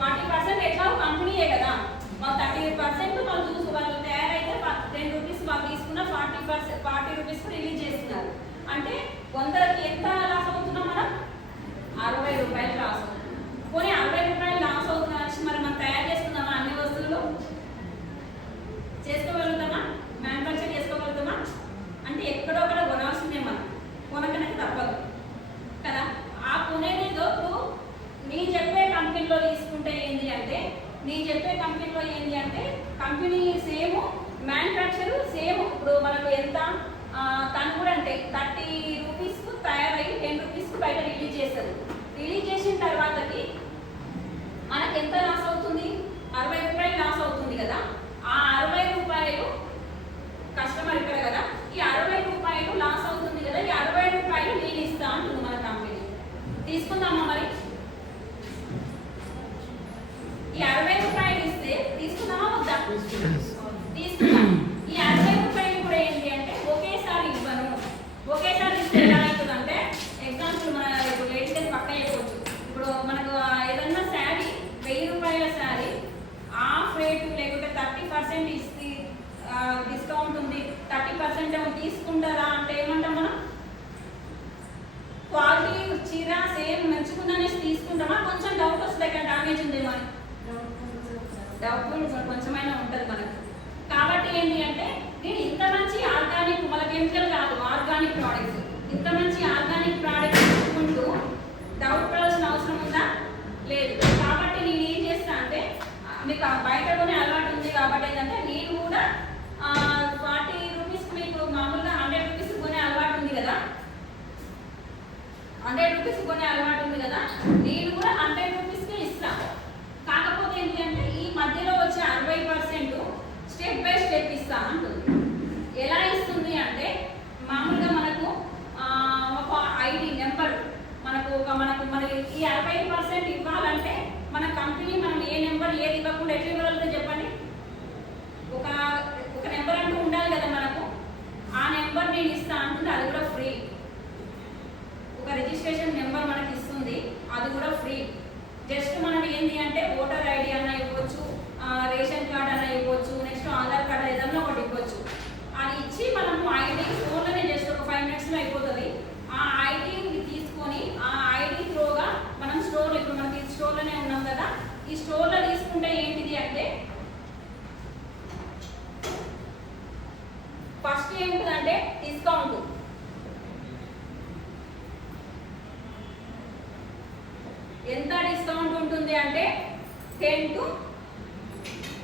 40% ఎట్లా కంపెనీయే కదా. వాళ్ళు 30% వాళ్ళు తయారైతే 10 రూపీస్ వాళ్ళు తీసుకున్న 40 రూపీస్ రిలీజ్ చేస్తున్నారు. అంటే 100కి ఎంత లాస్ అవుతున్నాం మనం? 60 రూపాయలు లాస్ అవుతుంది. పోనీ 60 రూపాయలు లాస్ అవుతున్నా మరి మనం తయారు చేసుకుందామా? అన్ని వస్తువులు చేసుకోగలుగుతామా? మ్యానుఫ్యాక్చర్ చేసుకోగలుగుతామా? అంటే ఎక్కడో ఒకడ కొనాల్సిందే, మనం కొనకనకి తప్పదు కదా. ఆ కొనేదేదో నేను చెప్పే కంపెనీలో తీసుకుంటే ఏంటి అంటే కంపెనీ సేమ్, మ్యానుఫ్యాక్చర్ సేమ్. ఇప్పుడు మనకు ఎంత తను కూడా అంటే 30 రూపీస్కు తయారయ్యి 10 రూపీస్కు బయట రిలీజ్ చేస్తారు. రిలీజ్ చేసిన తర్వాతకి మనకు ఎంత లాస్ అవుతుంది? 60 రూపాయలు లాస్ అవుతుంది కదా. ఆ 60 రూపాయలు కస్టమర్ ఇక్కడ కదా, ఈ 60 రూపాయలు లాస్ అవుతుంది కదా. ఈ 60 రూపాయలు నేను ఇస్తా అంటుంది మన కంపెనీ. తీసుకుందామా? మరి ఈ 60 రూపాయలు ఇస్తే తీసుకుందామా వద్దా? తీసుకుందాం. ఈ 60 రూపాయలు కూడా ఏంటి అంటే ఒకేసారి ఇవ్వను. ఒకేసారి ఇస్తే ఎలా అవుతుంది అంటే ఎగ్జాంపుల్ మన ఇప్పుడు లేడీస్ పక్క చెప్పవచ్చు. ఇప్పుడు మనకు ఏదన్నా శారీ 1000 రూపాయల శారీ ఆఫ్ రేటు లేకుంటే 30% ఇస్తే డిస్కౌంట్ ఉంది, 30% ఏమో తీసుకుంటారా అంటే ఏమంటాం మనం? క్వాలిటీ చీర సేమ్ మంచుకుందనేసి తీసుకుంటామా? కొంచెం డౌట్ వస్తుంది, ఇక్కడ డామేజ్ ఉందేమో అని డౌట్ కొంచెమైనా ఉంటుంది మనకు. కాబట్టి ఏంటి అంటే నేను ఇంత మంచి ఆర్గానిక్, మన కెమికల్ కాదు ఆర్గానిక్ ప్రోడక్ట్స్, ఇంత మంచి ఆర్గానిక్ ప్రోడక్ట్స్ తీసుకుంటూ డౌట్ పడాల్సిన అవసరం ఉందా? లేదు. కాబట్టి నేను ఏం చేస్తా అంటే మీకు బయట కొనే అలవాటు ఉంది కాబట్టి ఏంటంటే నేను కూడా 40 రూపీస్కి మీకు మామూలుగా 100 రూపీస్కి కొనే అలవాటు ఉంది కదా. 100 రూపీస్కి కొనే అలవాటు ఉంది కదా, నేను కూడా 100 రూపీస్కి ఇస్తాను. కాకపోతే ఏంటి అంటే ఈ మధ్యలో వచ్చే 60% స్టెప్ బై స్టెప్ ఇస్తా అంటుంది. ఎలా ఇస్తుంది అంటే మామూలుగా మనకు ఒక ఐడి నెంబర్ మనకు మరి ఈ 60% ఇవ్వాలంటే మన కంపెనీ మనం ఏ నెంబర్ ఏది ఇవ్వకుండా ఎట్లా ఇవ్వగలుగుతాం చెప్పండి? ఒక ఒక నెంబర్ అంటూ ఉండాలి కదా మనకు. ఆ నెంబర్ నేను ఇస్తా అంటుంది, అది కూడా ఫ్రీ. ఒక రిజిస్ట్రేషన్ నెంబర్ మనకి ఇస్తుంది, అది కూడా ఫ్రీ. జస్ట్ మనం ఏంటి అంటే ఓటర్ ఐడి అన్న ఇవ్వచ్చు, రేషన్ కార్డ్ అన్న ఇవ్వచ్చు, నెక్స్ట్ ఆధార్ కార్డ్ ఏదన్నా ఒకటి ఇవ్వచ్చు. అది ఇచ్చి మనము ఐడి ఫోన్లోనే జస్ట్ ఒక 5 minutesలో అయిపోతుంది. ఆ ఐడి తీసుకొని ఆ ఐడి త్రూగా మనం స్టోర్లో, ఇప్పుడు మనకి స్టోర్లోనే ఉన్నాం కదా, ఈ స్టోర్లో తీసుకుంటే ఏంటిది అంటే ఫస్ట్ ఏంటిదంటే డిస్కౌంట్. ఎంత డిస్కౌంట్ ఉంటుంది అంటే 10 to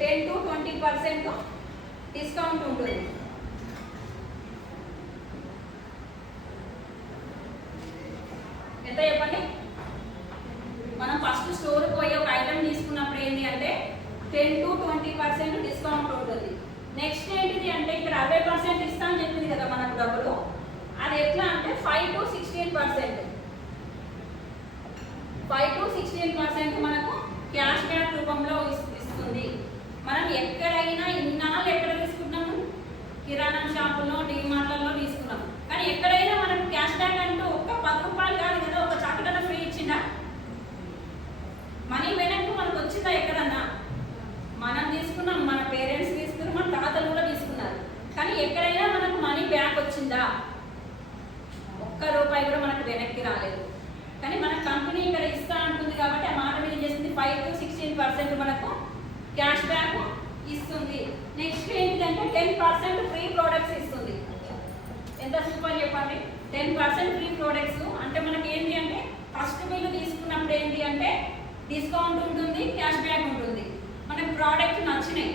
20% డిస్కౌంట్ ఉంటుంది. ఎంత చెప్పండి? మనం ఫస్ట్ స్టోర్ పోయి ఒక ఐటమ్ తీసుకున్నప్పుడు ఏంటి అంటే 10 to 20% డిస్కౌంట్ ఉంటుంది. నెక్స్ట్ ఏంటిది అంటే ఇక్కడ 60% ఇస్తా అని చెప్పింది కదా మనకు డబ్బులు. అది ఎట్లా అంటే 5 to 16%. 5 to 16% మనకు క్యాష్ బ్యాక్ రూపంలో ఇస్తుంది. మనం ఎక్కడైనా ఇన్నాళ్ళు ఎక్కడ తీసుకున్నాము? కిరాణా షాపులో, డీమార్ట్లలో తీసుకున్నాం. కానీ ఎక్కడైనా మనకు క్యాష్ బ్యాక్ అంటూ ఒక్క 10 రూపాయలు కాదు కదా, ఒక చాక్లెట్ ఫ్రీ ఇచ్చిందా? మనీ వెనక్కి మనకు వచ్చిందా ఎక్కడన్నా? మనం తీసుకున్నాం, మన పేరెంట్స్ తీసుకున్నారు, మన తాతలు కూడా తీసుకున్నారు. కానీ ఎక్కడైనా మనకు మనీ బ్యాక్ వచ్చిందా? ఒక్క రూపాయి కూడా మనకు వెనక్కి రాలేదు. కానీ మన కంపెనీ ఇక్కడ ఇస్తా అంటుంది కాబట్టి ఆ మాట మీద చేసింది 5 to 16% మనకు క్యాష్ బ్యాక్ ఇస్తుంది. నెక్స్ట్ ఏంటిదంటే 10% ఫ్రీ ప్రోడక్ట్స్ ఇస్తుంది. ఎంత సూపర్ చెప్పండి? 10% ఫ్రీ ప్రోడక్ట్స్ అంటే మనకి ఏంటి అంటే ఫస్ట్ బిల్లు తీసుకున్నప్పుడు ఏంటి అంటే డిస్కౌంట్ ఉంటుంది, క్యాష్ బ్యాక్ ఉంటుంది. మనకు ప్రోడక్ట్ నచ్చినాయి,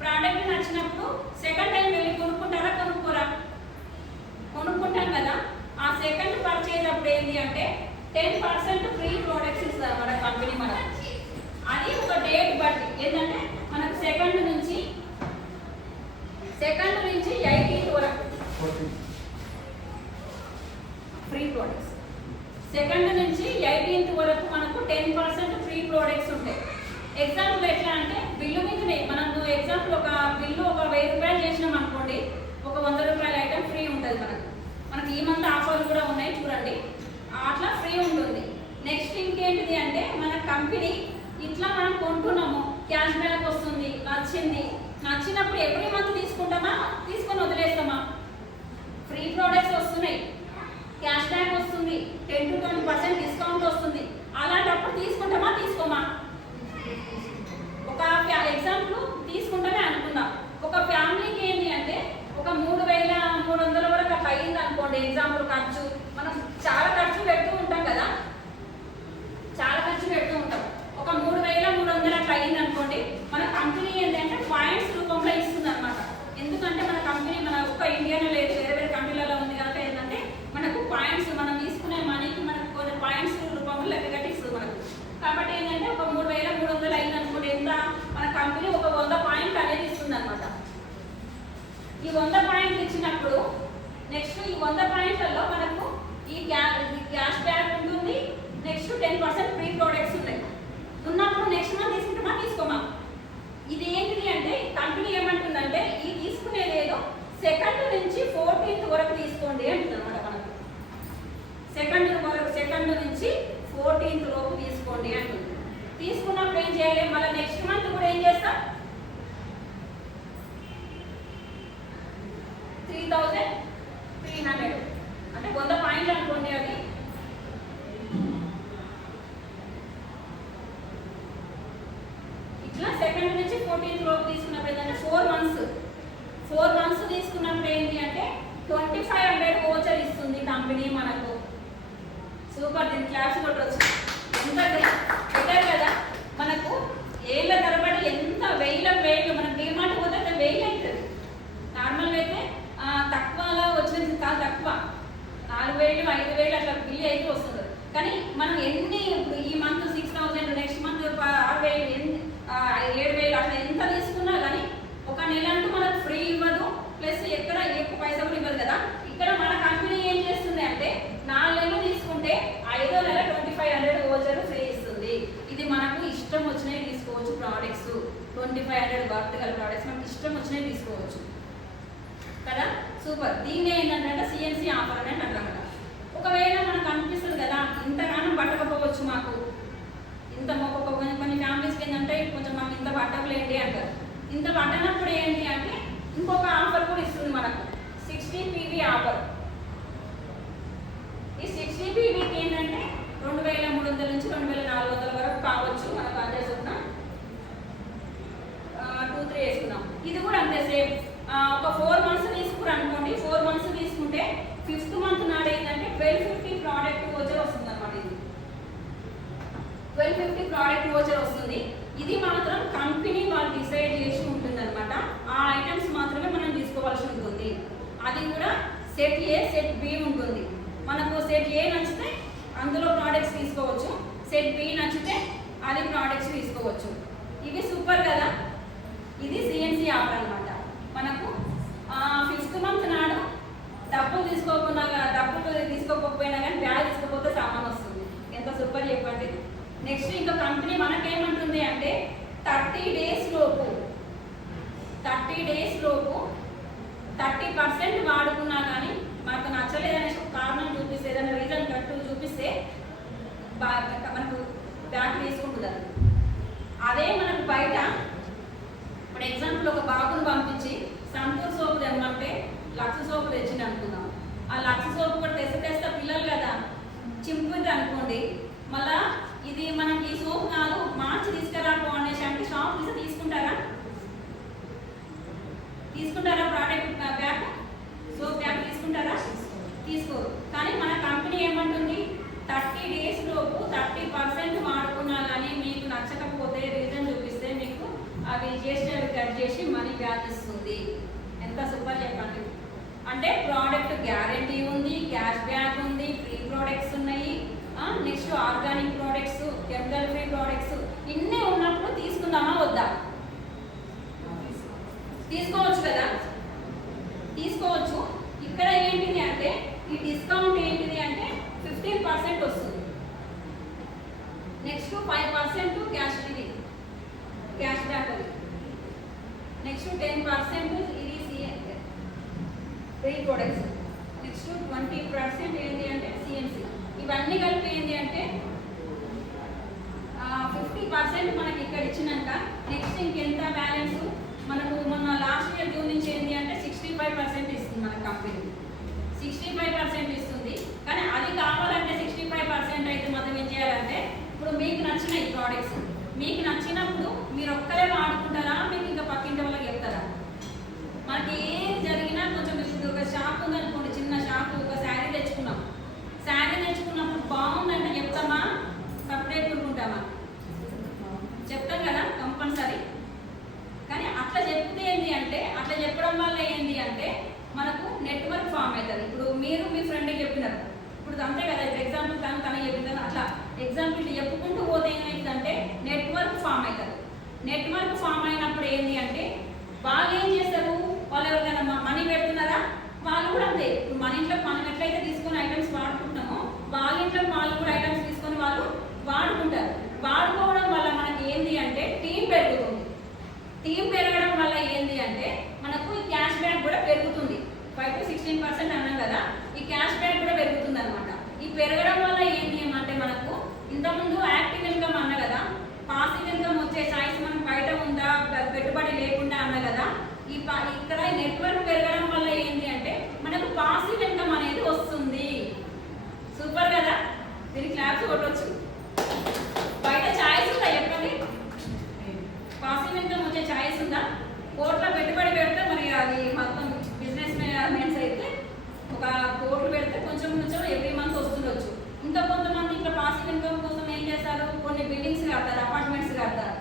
ప్రోడక్ట్ నచ్చినప్పుడు సెకండ్ టైం వెళ్ళి కొనుక్కుంటారా? కొనుక్కోరా? కొనుక్కుంటాం కదా. ఆ సెకండ్ పర్చేజ్ అప్పుడు ఏంటి అంటే 10% ఫ్రీ ప్రోడక్ట్స్ ఇస్తారు మన కంపెనీ మనకు. అది ఒక డేట్ బట్టి ఏంటంటే మనకు సెకండ్ నుంచి 18th వరకు ఫ్రీ ప్రోడక్ట్స్. సెకండ్ నుంచి 18th వరకు మనకు 10% ఫ్రీ ప్రోడక్ట్స్ ఉంటాయి. ఎగ్జాంపుల్ ఎట్లా అంటే బిల్లు మీదనే మనకు ఎగ్జాంపుల్ ఒక బిల్లు ఒక 1000 రూపాయలు చేసినాం అనుకోండి, ఒక 100 రూపాయల ఐటమ్ ఫ్రీ ఉంటుంది మనకి ఈ మంత్ ఆఫర్లు కూడా ఉన్నాయి చూడండి, అట్లా ఫ్రీ ఉంటుంది. నెక్స్ట్ ఇంకేంటిది అంటే మన కంపెనీ ఇట్లా మనం కొంటున్నాము, క్యాష్ బ్యాక్ వస్తుంది, నచ్చినప్పుడు ఎవ్రీ మంత్ తీసుకుంటామా? తీసుకొని వదిలేస్తామా? ఫ్రీ ప్రోడక్ట్స్ వస్తున్నాయి, క్యాష్ బ్యాక్ వస్తుంది, 10 to 20% డిస్కౌంట్ వస్తుంది. అలాంటప్పుడు తీసుకుంటామా? తీసుకోమా? ఒక ఎగ్జాంపుల్ తీసుకుంటామే అనుకుందాం. ఒక ఫ్యామిలీకి ఏంటి అంటే ఒక 3,300 వరకు అట్లా అయింది అనుకోండి. ఎగ్జాంపుల్ ఖర్చు మనం చాలా ఖర్చు పెడుతూ ఉంటాం కదా, ఒక 3,300 అట్లా అయింది అనుకోండి. మన కంపెనీ ఏంటంటే పాయింట్స్ రూపంలో ఇస్తుంది అనమాట. ఎందుకంటే మన కంపెనీ మన ఒక్క ఇండియాలో లేదు, వేరే వేరే కంట్రీలలో ఉంది కనుక ఏంటంటే మనకు పాయింట్స్, మనం తీసుకునే మనీకి మనకు కొన్ని పాయింట్స్ రూపంలో లెక్క కట్టిస్తుంది మనకు. కాబట్టి ఏంటంటే ఒక 3,300 అయింది అనుకోండి, ఎంత మన కంపెనీ ఒక 100 పాయింట్లు అనేది ఇస్తుంది అనమాట. ఈ 100 పాయింట్లు ఇచ్చినప్పుడు నెక్స్ట్ ఈ 100 పాయింట్లలో మనకు ఈ క్యాష్ బ్యాక్ ఉంటుంది, నెక్స్ట్ 10% ఫ్రీ ప్రోడక్ట్స్ ఉన్నాయి. ఉన్నప్పుడు నెక్స్ట్ మంత్ తీసుకుంటామా? తీసుకోమా? ఇది ఏంటిది అంటే కంపెనీ ఏమంటుందంటే ఈ తీసుకునేదేదో సెకండ్ నుంచి 14th వరకు తీసుకోండి అంటుంది అనమాట. మనకు సెకండ్ నుంచి 14th లోపు తీసుకోండి అంటుంది. తీసుకున్నప్పుడు ఏం చేయాలి? మళ్ళీ నెక్స్ట్ మంత్ కూడా ఏం చేస్తాం? 3,300 అంటే 100 పాయింట్లు అనుకోండి. అది ఇట్లా సెకండ్ నుంచి 14th లోపు తీసుకున్నప్పుడు ఏంటంటే 4 months తీసుకున్నప్పుడు ఏంటి అంటే 2,500 వోచర్ ఇస్తుంది కంపెనీ మనకు. సూపర్, దీని క్లాస్ కొట్టవచ్చు. ఎంత బెటర్ కదా. మనకు ఏళ్ళ తరబడి ఎంత వేలు మనం డిమార్ట్ పోతే 1000 అవుతుంది. నార్మల్గా అయితే తక్కువలో వచ్చినది కాదు, తక్కువ 4,000 5,000 అట్లా బిల్ అయితే వస్తుంది. కానీ మనం ఎన్ని ఇప్పుడు ఈ మంత్ 6,000, నెక్స్ట్ మంత్ 6,000, 7,000 అట్లా ఎంత తీసుకున్నా కానీ ఒక నెల అంటూ మనకు ఫ్రీ ఇవ్వదు, ప్లస్ ఎక్కడ ఎక్కువ పైసా కూడా ఇవ్వదు కదా. ఇక్కడ మన కంపెనీ ఏం చేస్తుంది అంటే 4 నెలలు తీసుకుంటే 5వ నెల 2,500 వోచర్ ఫ్రీ ఇస్తుంది. ఇది మనకు ఇష్టం వచ్చినవి తీసుకోవచ్చు ప్రోడక్ట్స్. 2500 వర్త్ గల ప్రోడక్ట్స్ మనకి ఇష్టం వచ్చినవి తీసుకోవచ్చు కదా. సూపర్. దీన్ని ఏంటంటే సిఎన్సి ఆఫర్ అని అంటాం కదా. ఒకవేళ మనకు అనిపిస్తుంది కదా ఇంతగానం పట్టకపోవచ్చు మాకు, ఇంత కొన్ని ఫ్యామిలీస్కి ఏంటంటే కొంచెం మాకు ఇంత పట్టకులేండి అంటారు. ఇంత పట్టనప్పుడు ఏంటి అంటే ఇంకొక ఆఫర్ కూడా ఇస్తుంది మనకు, 60 PV ఆఫర్. ఈ 60 PVకి ఏంటంటే 2300 నుంచి 2400 వరకు కావచ్చు మనకు అదే చొప్పున 2-3 వేసుకుందాం. ఇది కూడా అంతే సేమ్. ఒక 4 మంత్స్ తీసుకుని అనుకోండి, 4 మంత్స్ తీసుకుంటే 5th మంత్ నాడు ఏంటంటే 1250 ప్రోడక్ట్ వోచర్ వస్తుంది అనమాట. ఇది 1250 ప్రోడక్ట్ వోచర్ వస్తుంది. ఇది మాత్రం కంపెనీ వాళ్ళు డిసైడ్ చేసి ఉంటుంది అనమాట. ఆ ఐటమ్స్ మాత్రమే మనం తీసుకోవాల్సి ఉంటుంది. అది కూడా సెట్ ఏ సెట్ బి ఉంటుంది. మనకు సెట్ ఏ నచ్చితే అందులో ప్రోడక్ట్స్ తీసుకోవచ్చు, సెట్ బి నచ్చితే అది ప్రోడక్ట్స్ తీసుకోవచ్చు. ఇవి సూపర్ కదా. ఇది సిఎన్సి ఆఫర్ అనమాట. మనకు 5th మంత్ నాడు డబ్బులు తీసుకోకపోయినా కానీ బ్యాగ్ తీసుకోకపోతే సామాన్ వస్తుంది. ఎంత సూపర్ చెప్పండి. నెక్స్ట్ ఇంకా కంపెనీ మనకేమంటుంది అంటే 30 డేస్ లోపు 30% వాడుకున్నా కానీ మనకు నచ్చలేదనే కారణం చూపిస్తే, ఏదైనా రీజన్ కట్టు చూపిస్తే మనకు బ్యాగ్ తీసుకుంటుంది. అదే మనకు బయట ఇప్పుడు ఎగ్జాంపుల్ ఒక బాబుని పంపించి సంతూర్ సోపు తెమ్మంటే లక్స్ సోపు తెచ్చింది అనుకుందాం. ఆ లక్స్ సోపు కూడా తెస్తా పిల్లలు కదా చింపుంది అనుకోండి, మళ్ళా ఇది మనకి ఈ సోప్ కాదు మార్చి తీసుకురాపో అనేసి అంటే షాప్ తీసి తీసుకుంటారా ప్రోడక్ట్ బ్యాగ్, సోప్ బ్యాగ్ తీసుకుంటారా? తీసుకోరు. కానీ మన కంపెనీ ఏమంటుంది 30 డేస్ లోపు 30% వాడుకున్నా కానీ మీకు నచ్చకపోతే రీజన్ చూపిస్తే మీకు అవి జిఎస్టీ కట్ చేసి మనీ బ్యాక్ ఇస్తుంది. ఎంత సూపర్ చెప్పండి. అంటే ప్రోడక్ట్ గ్యారంటీ ఉంది, క్యాష్ బ్యాక్ ఉంది, ఫ్రీ ప్రోడక్ట్స్ ఉన్నాయి, next organic products, chemical free products, ఇన్ని ఉన్నప్పుడు తీసుకుందామా వద్దా? తీసుకోవచ్చు కదా, తీసుకోవచ్చు. ఇక్కడ ఏంటిది అంటే ఈ డిస్కౌంట్ ఏంటిది అంటే 15% వస్తుంది. నెక్స్ట్ 5% క్యాష్ బ్యాక్ అది. నెక్స్ట్ 10% ఇది ఫ్రీ ప్రొడక్ట్స్. నెక్స్ట్ 20% ఏంటి అంటే సిఎన్సి. ఇవన్నీ కలిపి ఏంటి అంటే 50% మనకి ఇక్కడ ఇచ్చినాక నెక్స్ట్ ఇంకెంత బ్యాలెన్స్ మనకు మొన్న లాస్ట్ ఇయర్ జూన్ నుంచి ఏంటి అంటే 65% ఇస్తుంది మన కంపెనీ. 65% ఇస్తుంది. కానీ అది కావాలంటే 65% అయితే మాత్రం ఏం చేయాలంటే ఇప్పుడు మీకు నచ్చిన ఈ ప్రోడక్ట్స్ మీకు నచ్చినప్పుడు మీరు ఒక్కరే వాడుకుంటారా, మీకు ఇంకా పక్కింటి వాళ్ళకి చెప్తారా? మనకి ఏం జరిగినా కొంచెం ఇప్పుడు ఒక షాప్ ఉందనుకోండి, చిన్న షాప్, ఒక శారీ తెచ్చుకున్నప్పుడు బాగుందంటే చెప్తామా, సపరేట్ కొనుక్కుంటామా? చెప్తాం కదా కంపల్సరీ. కానీ అట్లా చెప్తే ఏంటి అంటే అట్లా చెప్పడం వల్ల ఏంటి అంటే మనకు నెట్వర్క్ ఫామ్ అవుతుంది. ఇప్పుడు మీరు మీ ఫ్రెండ్కి చెప్పినారు, ఇప్పుడు అంతే కదా, ఇప్పుడు ఎగ్జాంపుల్ తన చెప్పిందని అట్లా ఎగ్జాంపుల్ చెప్పుకుంటూ పోతే ఏమైందంటే నెట్వర్క్ ఫామ్ అవుతుంది. నెట్వర్క్ ఫామ్ అయినప్పుడు ఏంటి అంటే వాళ్ళు ఏం చేస్తారు, వాళ్ళు ఎవరికైనా మనీ పెడుతున్నారా, వాళ్ళు కూడా అంతే. ఇప్పుడు మన ఇంట్లో మనం ఎట్లయితే తీసుకొని ఐటమ్స్ వాడుకుంటున్నామో వాళ్ళ ఇంట్లో వాళ్ళు కూడా ఐటమ్స్ తీసుకొని వాళ్ళు వాడుకుంటారు. వాడుకోవడం వల్ల మనకి ఏంటి అంటే టీం పెరుగుతుంది. టీం పెరగడం వల్ల ఏంటి అంటే మనకు ఈ క్యాష్ బ్యాక్ కూడా పెరుగుతుంది. 5 to 16% అన్నాం కదా, ఈ క్యాష్ బ్యాక్ కూడా పెరుగుతుంది అనమాట. ఈ పెరగడం వల్ల ఏంటి అంటే మనకు ఇంతకుముందు యాక్టివ్ ఇన్కమ్ అన్న కదా, పాసివ్ ఇన్కమ్ వచ్చే ఛాయిస్ మనం బయట ఉందా, పెట్టుబడి లేకుండా అన్న కదా. ఇక్కడ నెట్వర్క్ పెరగడం వల్ల ఏంటి అంటే మనకు పాసివ్ ఇన్కమ్ అనేది వస్తుంది. సూపర్ కదా, దీనికి క్లాప్స్ కొట్టవచ్చు. బయట ఛాయిస్ ఉందా చెప్పండి? పాసివ్ ఇన్కమ్ వచ్చే ఛాయిస్ ఉందా? కోట్ల పెట్టుబడి పెడితే మరి అది మొత్తం బిజినెస్ మెన్స్ అయితే ఒక కోట్లు పెడితే కొంచెం ఎవ్రీ మంత్ వస్తుండొచ్చు. ఇంకా కొంతమంది ఇట్లా పాసివ్ ఇన్కమ్ కోసం ఏం చేస్తారు, కొన్ని బిల్డింగ్స్ కడతారు, అపార్ట్మెంట్స్ కడతారు.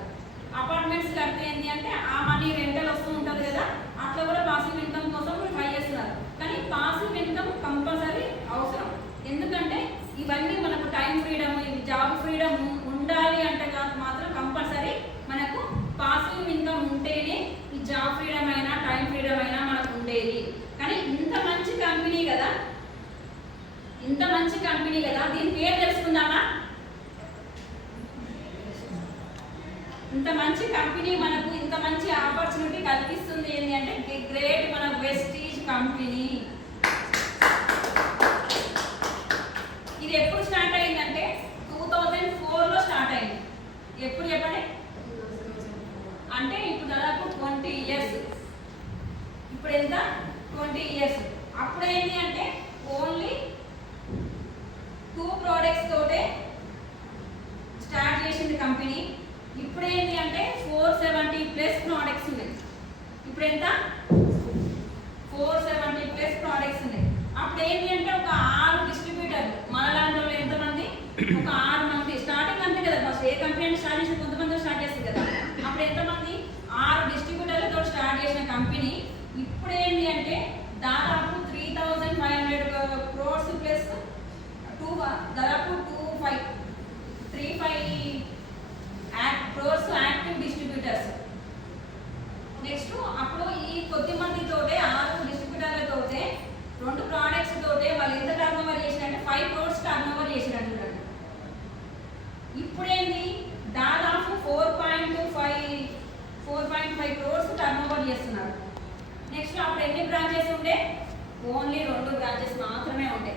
అపార్ట్మెంట్స్ కడితే ఏంటి అంటే ఆ మనీ రెంటల్ వస్తూ ఉంటుంది కదా, అట్లా కూడా పాసివ్ ఇన్కమ్ కోసం ట్రై చేస్తున్నారు. కానీ పాసివ్ ఇన్కమ్ కంపల్సరీ అవసరం. ఎందుకంటే ఇవన్నీ మనకు టైం ఫ్రీడమ్, జాబ్ ఫ్రీడమ్ ఉండాలి అంటే మాత్రం కంపల్సరీ మనకు పాసివ్ ఇన్కమ్ ఉంటేనే ఈ జాబ్ ఫ్రీడమ్ అయినా టైం ఫ్రీడమ్ అయినా మనకు ఉండేది. కానీ ఇంత మంచి కంపెనీ కదా, దీని పేరు తెలుసుకుందామా? ఇంత మంచి కంపెనీ మనకు ఇంత కంపెనీ. ఇది ఎప్పుడు స్టార్ట్ అయిందంటే 2004లో స్టార్ట్ అయింది. ఎప్పుడు చెప్పండి? అంటే ఇప్పుడు దాదాపు 20 ఇయర్స్. ఇప్పుడు ఎంత? 20 ఇయర్స్. అప్పుడు ఏంటి అంటే ఓన్లీ 2 ప్రోడక్ట్స్ తోటే స్టార్ట్ చేసింది కంపెనీ. ఇప్పుడు ఏంటి అంటే 470+ ప్రోడక్ట్స్ ఉన్నాయి. ఇప్పుడు ఎంత? 470+ ప్రోడక్ట్స్ ఉన్నాయి. అప్పుడు ఏంటి అంటే ఒక 6 డిస్ట్రిబ్యూటర్లు. మన లాంటి వాళ్ళు ఎంతమంది? ఒక 6 మంది. స్టార్టింగ్ అంతే కదా, ఫస్ట్ ఏ కంపెనీ స్టార్ట్ చేసి కొంతమంది స్టార్ట్ చేస్తుంది కదా. అప్పుడు ఎంతమంది? 6 డిస్ట్రిబ్యూటర్లతో స్టార్ట్ చేసిన కంపెనీ ఇప్పుడు ఏంటి అంటే దాదాపు 3,500 crores ప్లస్ దాదాపు 35 crores యాక్టివ్ డిస్ట్రిబ్యూటర్స్. నెక్స్ట్ అప్పుడు ఈ కొద్ది మందితోటే 6 డిస్ట్రిబ్యూటర్లతోటే 2 ప్రోడక్ట్స్ తోటే వాళ్ళు ఎంత టర్న్ ఓవర్ చేసినట్టే 5 crores టర్న్ ఓవర్ చేసినట్టు చూడండి. ఇప్పుడేంటి దాదాపు 4.5 crores టర్న్ ఓవర్ చేస్తున్నారు. నెక్స్ట్ అప్పుడు ఎన్ని బ్రాంచెస్ ఉండే? ఓన్లీ 2 బ్రాంచెస్ మాత్రమే ఉండే.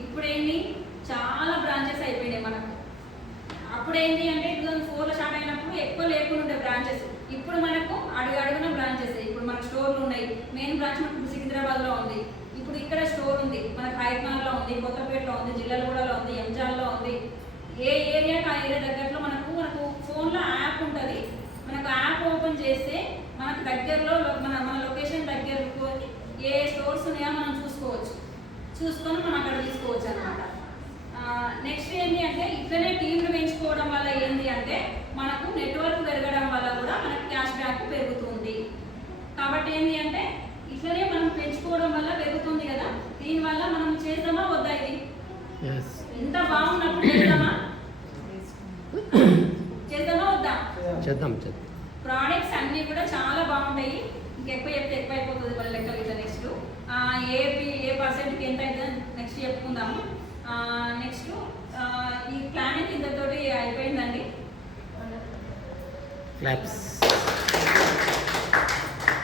ఇప్పుడేంటి చాలా బ్రాంచెస్ అయిపోయినాయి మనకు. అప్పుడు ఏంటి అంటే 2004లో స్టార్ట్ అయినప్పుడు ఎక్కువ లేకుండా ఉండే బ్రాంచెస్. ఇప్పుడు మనకు అడుగున బ్రాంచెస్. ఇప్పుడు మనకు స్టోర్లు ఉన్నాయి. మెయిన్ బ్రాంచ్ మనకు సికింద్రాబాద్లో ఉంది. ఇప్పుడు ఇక్కడ స్టోర్ ఉంది మనకు, హైదరాబాద్లో ఉంది, కొత్తపేటలో ఉంది, జిల్లాలగూడలో ఉంది, ఎంజాల్లో ఉంది. ఏ ఏరియాకి ఆ ఏరియా దగ్గరలో మనకు ఫోన్లో యాప్ ఉంటుంది. మనకు యాప్ ఓపెన్ చేస్తే మనకు దగ్గరలో మన లొకేషన్ దగ్గరకు ఏ స్టోర్స్ ఉన్నాయో మనం చూసుకొని మనం అక్కడ తీసుకోవచ్చు అనమాట. నెక్స్ట్ ఏంటి అంటే ఇట్లనే టీంలు పెంచుకోవడం వల్ల ఏంటి అంటే మనకు నెట్వర్క్ పెరగడం వల్ల కూడా మనకు క్యాష్ బ్యాక్ పెరుగుతుంది. కాబట్టి ఏంటి అంటే ఇట్లనే మనం పెంచుకోవడం వల్ల పెరుగుతుంది కదా. దీనివల్ల మనం చేద్దామా వద్దా? ఇది ఎంత బాగున్నప్పుడు చేద్దామా వద్దా? చేద్దాం. ప్రోడక్ట్స్ అన్నీ కూడా చాలా బాగుంటాయి. ఇంకెక్కువ చెప్తే ఎక్కువ అయిపోతుంది మన లెక్కలు. ఇట్లా నెక్స్ట్ ఏ పర్సెంట్కి ఎంత అవుతుందో నెక్స్ట్ చెప్పుకుందాము. నెక్స్ట్ ఈ ప్లానింగ్ ఇంతతోటి అయిపోయిందండి. క్లాప్స్.